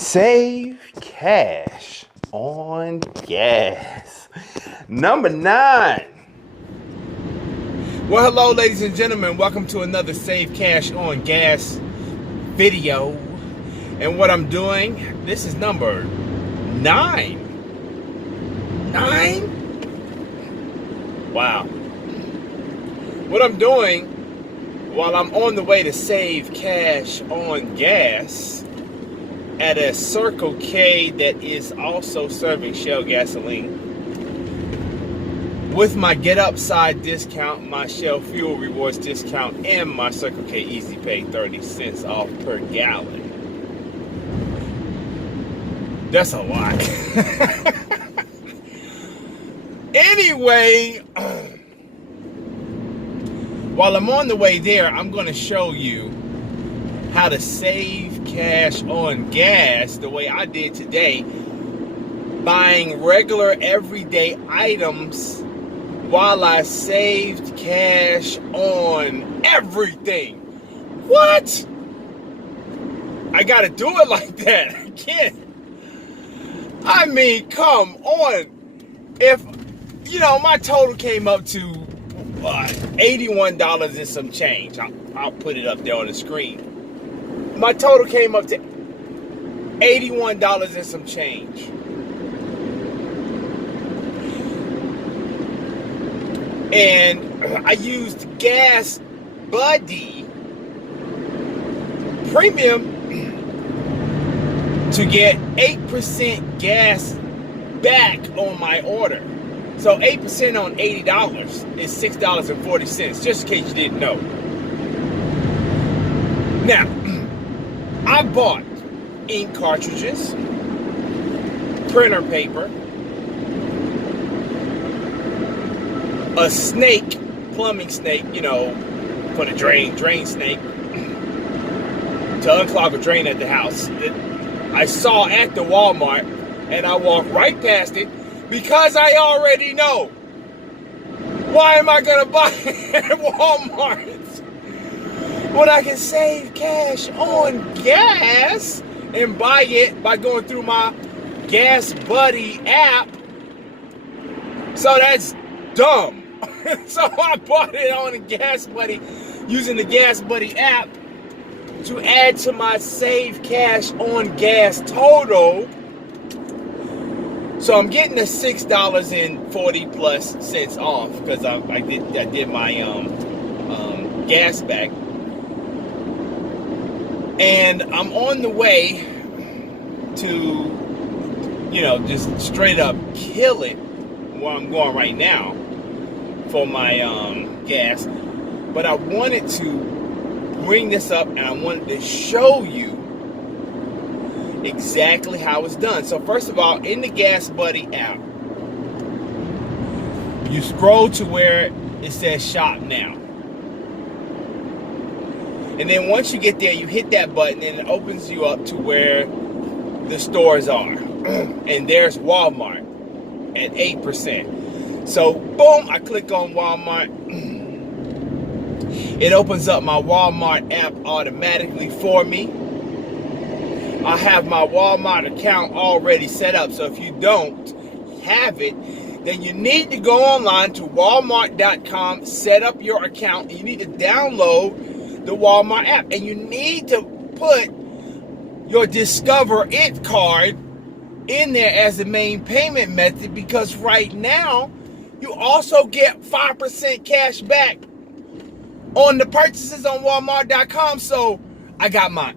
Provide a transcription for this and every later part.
Save cash on gas. Number 9. Well, hello, ladies and gentlemen. Welcome to another Save Cash on Gas video. And what I'm doing, this is number 9. 9? Wow. What I'm doing while I'm on the way to save cash on gas at a Circle K that is also serving Shell gasoline, with my getupside discount, my Shell fuel rewards discount, and my Circle K Easy Pay 30 cents off per gallon. That's a lot. Anyway, while I'm on the way there, I'm going to show you how to save cash on gas the way I did today, buying regular everyday items while I saved cash on everything. What? I gotta do it like that. I can't. I mean, come on. If, my total came up to $81 and some change. I'll put it up there on the screen. My total came up to $81 and some change. And I used Gas Buddy Premium to get 8% gas back on my order. So 8% on $80 is $6.40, just in case you didn't know. Now, I bought ink cartridges, printer paper, a snake, plumbing snake, for the drain snake, to unclog a drain at the house that I saw at the Walmart, and I walked right past it because I already know. Why am I gonna buy it at Walmart when I can save cash on gas and buy it by going through my Gas Buddy app? So that's dumb. So I bought it on the Gas Buddy, using the Gas Buddy app to add to my save cash on gas total. So I'm getting the $6.40 plus cents off because I did my gas back, and I'm on the way to just straight up kill it where I'm going right now for my gas. But I wanted to bring this up, and I wanted to show you exactly how it's done. So first of all, in the Gas Buddy app, you scroll to where it says shop now, and then once you get there, you hit that button and it opens you up to where the stores are. And there's Walmart at 8%. So boom, I click on Walmart. It opens up my Walmart app automatically for me. I have my Walmart account already set up. So if you don't have it, then you need to go online to walmart.com, set up your account, and you need to download the Walmart app. And you need to put your Discover It card in there as the main payment method, because right now you also get 5% cash back on the purchases on walmart.com. So I got my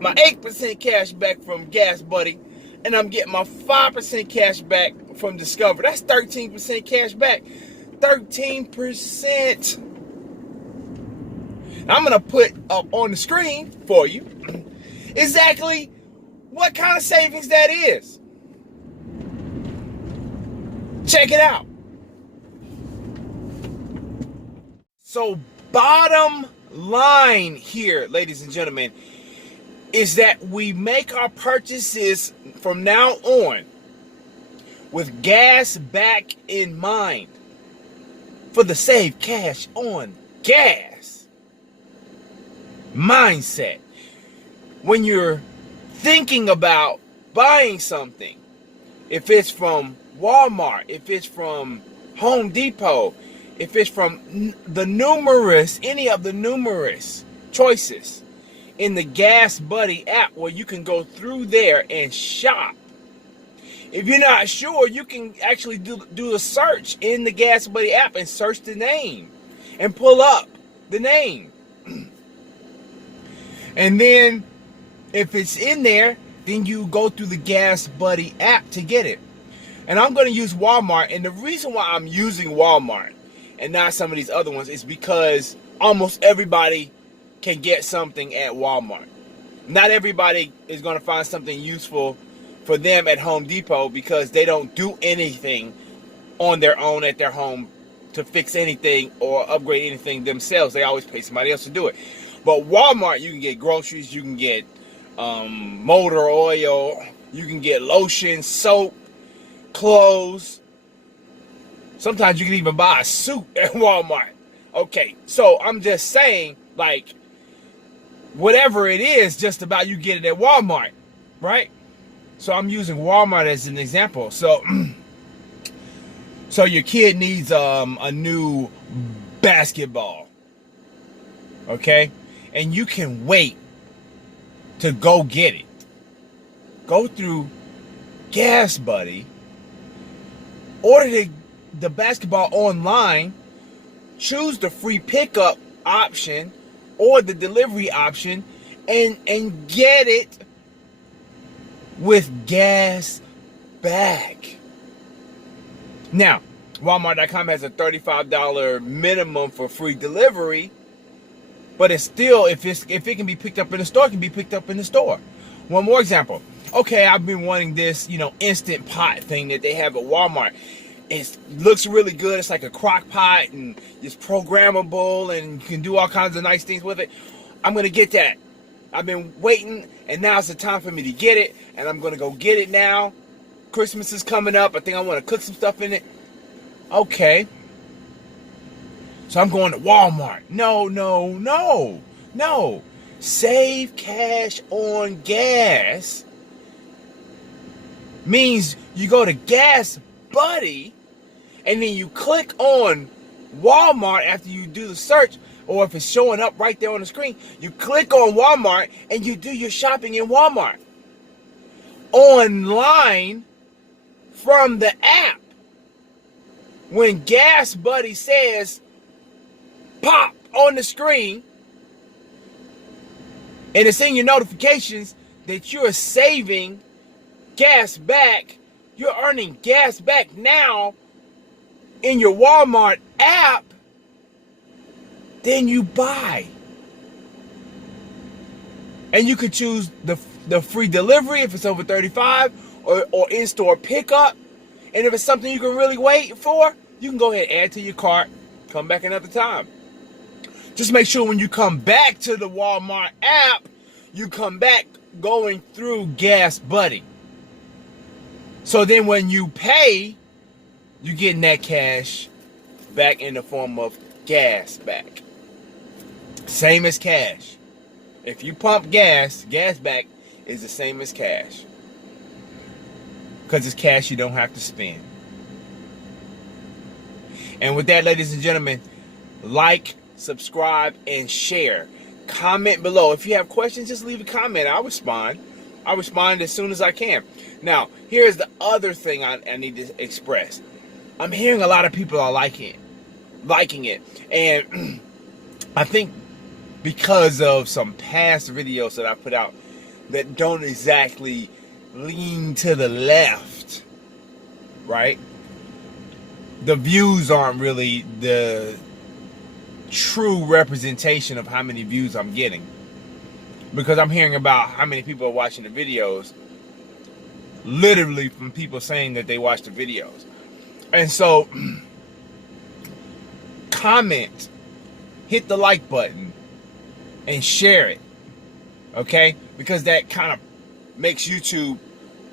8% cash back from Gas Buddy, and I'm getting my 5% cash back from Discover. That's 13% cash back. 13%. I'm going to put up on the screen for you exactly what kind of savings that is. Check it out. So bottom line here, ladies and gentlemen, is that we make our purchases from now on with gas back in mind, for the save cash on gas mindset. When you're thinking about buying something. If it's from Walmart, if it's from Home Depot, if it's from any of the numerous choices in the Gas Buddy app where you can go through there and shop. If you're not sure, you can actually do a search in the Gas Buddy app and search the name and pull up the name. And then if it's in there, then you go through the Gas Buddy app to get it. And I'm going to use Walmart. And the reason why I'm using Walmart and not some of these other ones is because almost everybody can get something at Walmart. Not everybody is going to find something useful for them at Home Depot because they don't do anything on their own at their home to fix anything or upgrade anything themselves. They always pay somebody else to do it. But Walmart, you can get groceries, you can get motor oil, you can get lotion, soap, clothes. Sometimes you can even buy a suit at Walmart. Okay, so I'm just saying, like, whatever it is, just about you get it at Walmart, right? So I'm using Walmart as an example. So, so your kid needs a new basketball, okay? And you can wait to go get it. Go through Gas Buddy, order the basketball online, choose the free pickup option or the delivery option, and get it with gas back. Now, Walmart.com has a $35 minimum for free delivery, but it's still, if it can be picked up in the store, it can be picked up in the store. One more example. Okay, I've been wanting this, instant pot thing that they have at Walmart. It looks really good. It's like a crock pot and it's programmable and you can do all kinds of nice things with it. I'm going to get that. I've been waiting and now's the time for me to get it, and I'm going to go get it now. Christmas is coming up. I think I want to cook some stuff in it. Okay. So I'm going to Walmart. No. Save cash on gas means you go to Gas Buddy and then you click on Walmart after you do the search, or if it's showing up right there on the screen, you click on Walmart and you do your shopping in Walmart online from the app. When Gas Buddy says pop on the screen and it's in your notifications that you're saving gas back, you're earning gas back now in your Walmart app, then you buy. And you could choose the free delivery if it's over $35 or in-store pickup. And if it's something you can really wait for, you can go ahead and add to your cart, come back another time. Just make sure when you come back to the Walmart app, you come back going through Gas Buddy. So then when you pay, you're getting that cash back in the form of gas back. Same as cash. If you pump gas, gas back is the same as cash. Because it's cash you don't have to spend. And with that, ladies and gentlemen, like, subscribe, and share. Comment below. If you have questions, just leave a comment. I'll respond. I'll respond as soon as I can. Now, here's the other thing I need to express. I'm hearing a lot of people are liking it. And I think because of some past videos that I put out that don't exactly lean to the left, right? The views aren't really the true representation of how many views I'm getting. Because I'm hearing about how many people are watching the videos literally from people saying that they watch the videos. And so, comment, hit the like button, and share it, okay? Because that kind of makes YouTube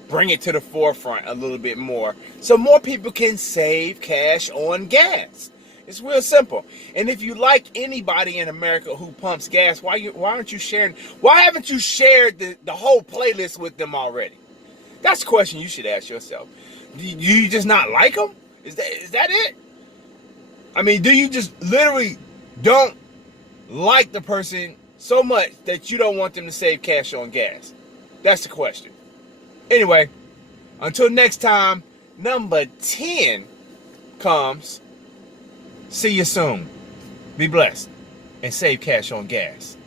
bring it to the forefront a little bit more, so more people can save cash on gas. It's real simple. And if you like anybody in America who pumps gas, why aren't you sharing? Why haven't you shared the whole playlist with them already? That's a question you should ask yourself. Do you just not like them? Is that it? I mean, do you just literally don't like the person so much that you don't want them to save cash on gas? That's the question. Anyway, until next time, number 10 comes. See you soon. Be blessed and save cash on gas.